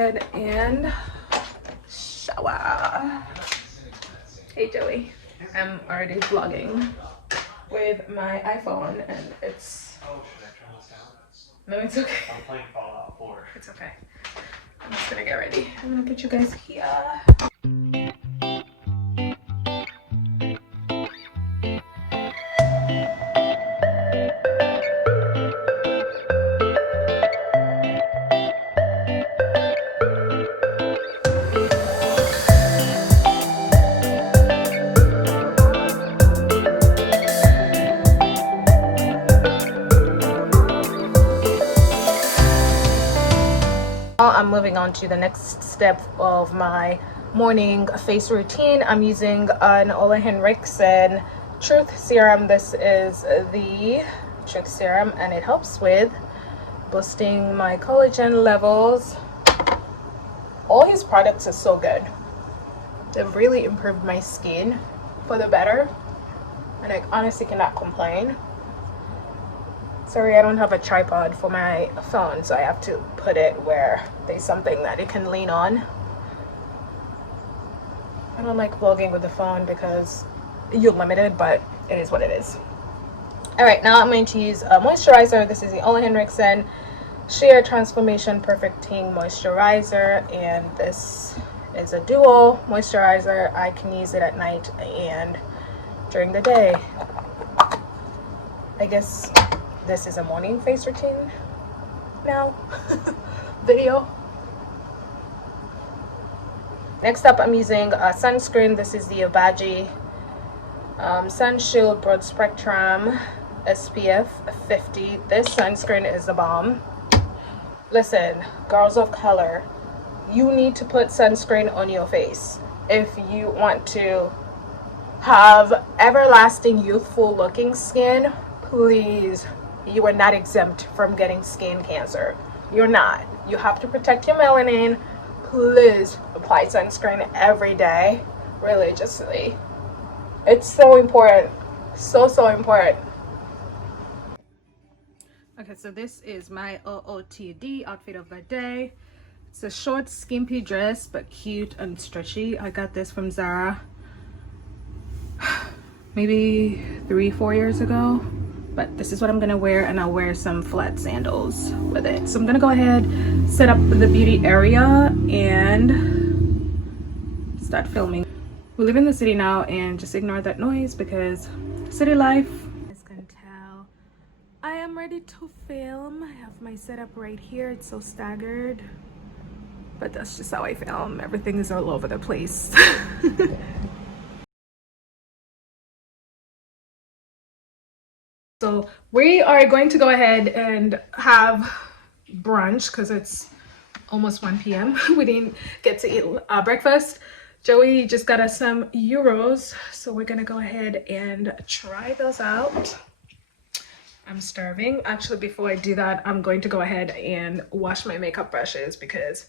ahead and shower. Hey Joey, I'm already vlogging with my iPhone and it's... No, it's okay. I'm playing Fallout 4. It's okay. I'm just gonna get ready. I'm gonna put you guys here. I'm moving on to the next step of my morning face routine. I'm using an Ole Henriksen Truth Serum. This is the Truth Serum and it helps with boosting my collagen levels. All his products are so good. They've really improved my skin for the better and I honestly cannot complain. Sorry, I don't have a tripod for my phone, so I have to put it where there's something that it can lean on. I don't like vlogging with the phone because you're limited, but it is what it is. All right, now I'm going to use a moisturizer. This is the Ole Henriksen Sheer Transformation Perfecting Moisturizer, and this is a dual moisturizer. I can use it at night and during the day. I guess this is a morning face routine now video. Next up, I'm using a sunscreen. This is the Ootd Sun Shield Broad Spectrum SPF 50. This sunscreen is the bomb. Listen, girls of color, you need to put sunscreen on your face if you want to have everlasting youthful looking skin. Please, you are not exempt from getting skin cancer. You're not. You have to protect your melanin. Please apply sunscreen every day religiously. It's so important. So important. Okay, so this is my Ootd outfit of the day. It's a short skimpy dress but cute and stretchy. I got this from Zara maybe 3-4 years ago. But this is what I'm gonna wear, and I'll wear some flat sandals with it. So I'm gonna go ahead, set up the beauty area and start filming. We live in the city now, and just ignore that noise because city life. As you can tell, I am ready to film. I have my setup right here. It's so staggered, but that's just how I film. Everything is all over the place. So we are going to go ahead and have brunch because it's almost 1 p.m. We didn't get to eat breakfast. Joey just got us some euros, so we're gonna go ahead and try those out. I'm starving. Actually, before I do that, I'm going to go ahead and wash my makeup brushes because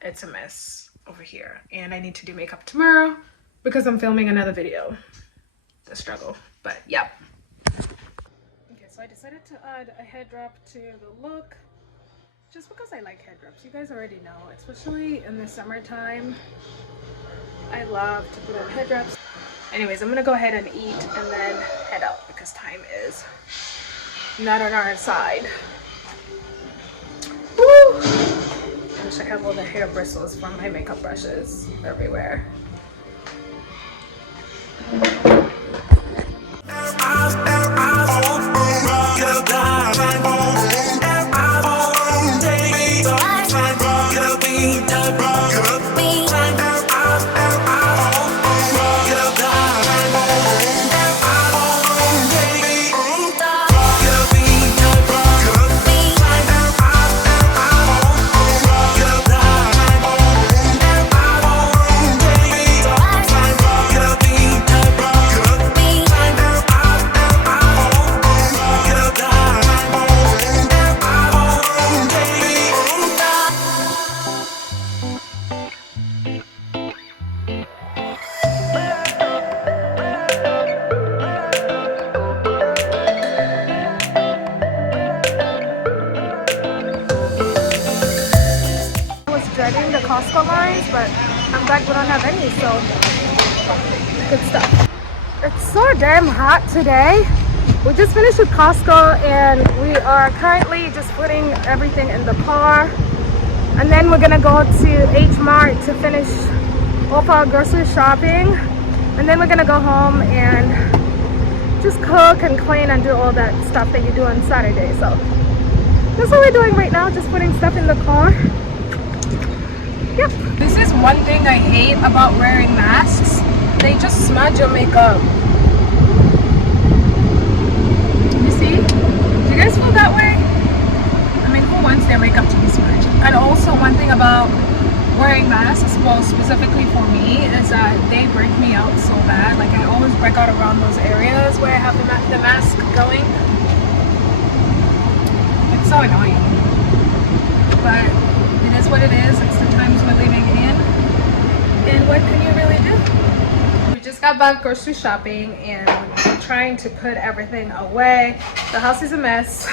it's a mess over here, and I need to do makeup tomorrow because I'm filming another video. The struggle, but yeah. So I decided to add a head wrap to the look just because I like head wraps. You guys already know, especially in the summertime. I love to put on head wraps. Anyways, I'm gonna go ahead and eat and then head out because time is not on our side. Woo! I wish I have all the hair bristles from my makeup brushes everywhere. Costco lines, but I'm glad we don't have any, so good stuff. It's so damn hot today. We just finished with Costco and we are currently just putting everything in the car. And then we're gonna go to H Mart to finish off our grocery shopping. And then we're gonna go home and just cook and clean and do all that stuff that you do on Saturday. So that's what we're doing right now, just putting stuff in the car. Yep. This is one thing I hate about wearing masks. They just smudge your makeup. You see? Do you guys feel that way? I mean, who wants their makeup to be smudged? And also one thing about wearing masks, well, specifically for me, is that they break me out so bad. Like, I always break out around those areas where I have the mask going. It's so annoying. But it is what it is. It's the times we're living in. And what can you really do? We just got back grocery shopping and we're trying to put everything away. The house is a mess.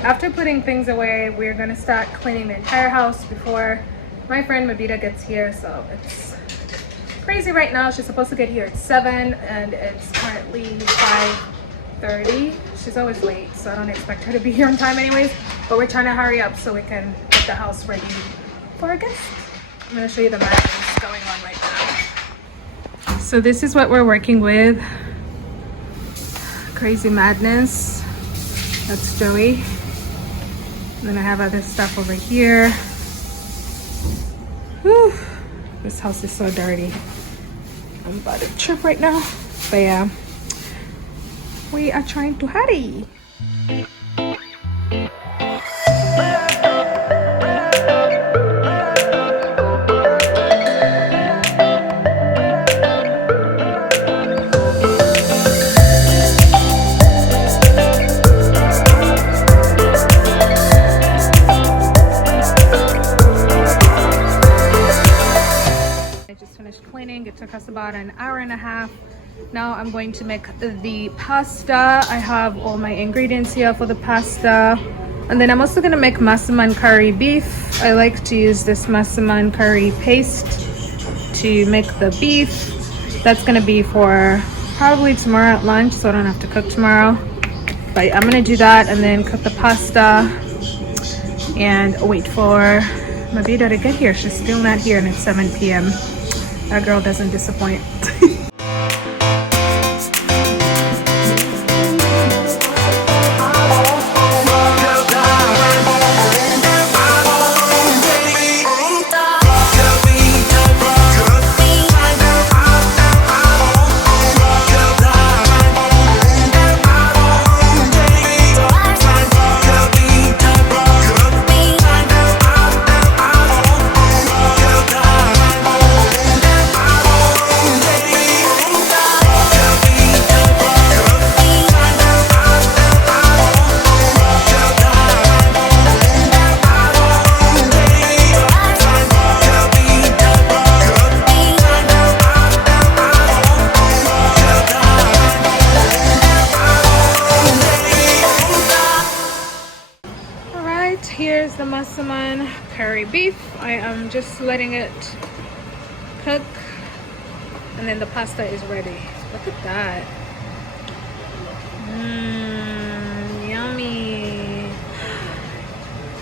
After putting things away, we're gonna start cleaning the entire house before my friend Mabita gets here. So it's crazy right now. She's supposed to get here at 7 and it's currently 5:30. She's always late, so I don't expect her to be here on time anyways, but we're trying to hurry up so we can get the house ready for our guests. I'm going to show you the madness going on right now. So this is what we're working with. Crazy madness. That's Joey. And then I have other stuff over here. Whew. This house is so dirty. I'm about to trip right now. But yeah, we are trying to hurry. It took us about an hour and a half. Now I'm going to make the pasta. I have all my ingredients here for the pasta. And then I'm also going to make massaman curry beef. I like to use this massaman curry paste to make the beef. That's going to be for probably tomorrow at lunch, so I don't have to cook tomorrow. But I'm going to do that and then cook the pasta and wait for Mabita to get here. She's still not here and it's 7 p.m. That girl doesn't disappoint. Here's the massaman curry beef. I am just letting it cook and then the pasta is ready. Look at that. Yummy.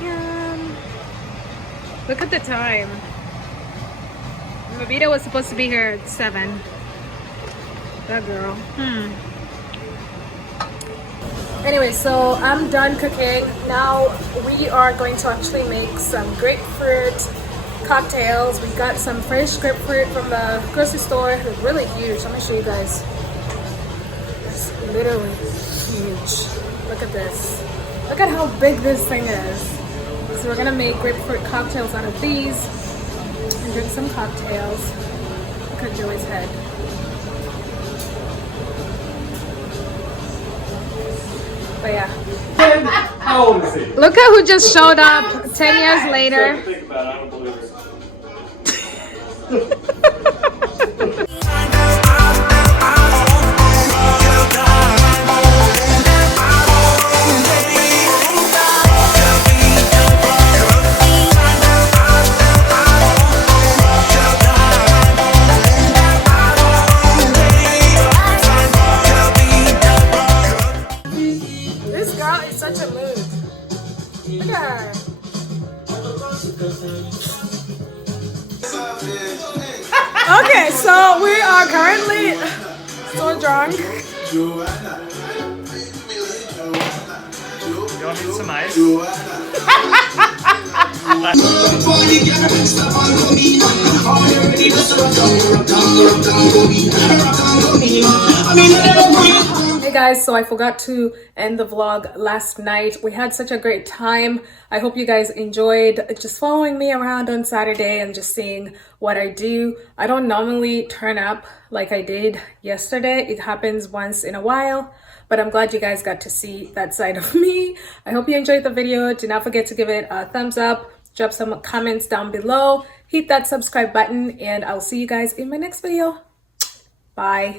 Yum. Look at the time. Mabita was supposed to be here at 7. That girl. Anyway, so I'm done cooking. Now we are going to actually make some grapefruit cocktails. We got some fresh grapefruit from the grocery store. It's really huge. Let me show you guys. It's literally huge. Look at this. Look at how big this thing is. So we're gonna make grapefruit cocktails out of these and drink some cocktails. Look at Joey's head. But yeah. How old is he? Look at who just showed up 10 years later. Think about it, I don't believe it. This girl is such a mood. Look at her. Okay, so we are currently so drunk. You want some ice? Hey guys, so I forgot to end the vlog last night. We had such a great time. I hope you guys enjoyed just following me around on Saturday and just seeing what I do. I don't normally turn up like I did yesterday. It happens once in a while, but I'm glad you guys got to see that side of me. I hope you enjoyed the video. Do not forget to give it a thumbs up, drop some comments down below, hit that subscribe button, and I'll see you guys in my next video. Bye.